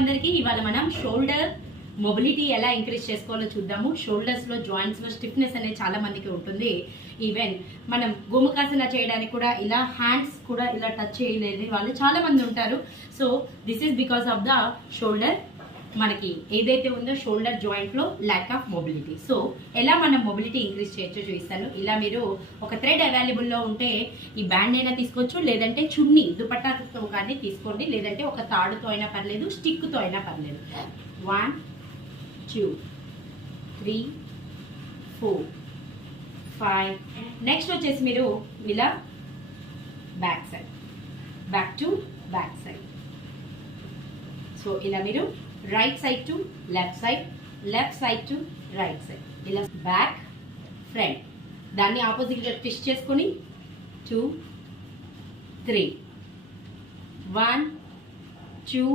అందరికీ ఇవాళ మనం షోల్డర్ మొబిలిటీ ఎలా ఇంక్రీజ్ చేసుకోవాలో చూద్దాము. షోల్డర్స్ లో జాయింట్స్ లో స్టిఫ్నెస్ అనేది చాలా మందికి ఉంటుంది. ఈవెన్ మనం గోముఖాసన చేయడానికి కూడా ఇలా హ్యాండ్స్ కూడా ఇలా టచ్ చేయలేని వాళ్ళు చాలా మంది ఉంటారు. So this is because of the shoulder, మనకి ఏదైతే ఉందో షోల్డర్ జాయింట్ లో ల్యాక్ ఆఫ్ మొబిలిటీ. సో ఎలా మనం మొబిలిటీ ఇంక్రీజ్ చేయొచ్చో చూపిస్తాను. ఇలా మీరు ఒక థ్రెడ్ అవైలబుల్ లో ఉంటే ఈ బ్యాండ్ అయినా తీసుకోవచ్చు, లేదంటే చున్నీ దుపట్టాతో కానీ తీసుకోండి, లేదంటే ఒక తాడుతో అయినా పర్లేదు, స్టిక్ తో అయినా పర్లేదు. 1 2 3 4 5. నెక్స్ట్ వచ్చేసి మీరు ఇలా back side, back to back side. So ఇలా మీరు right side to left side, left side to right side, ఇలా బ్యాక్ ఫ్రంట్, దాన్ని ఆపోజిట్ ట్విస్ట్ చేసుకొని 2 3 1 2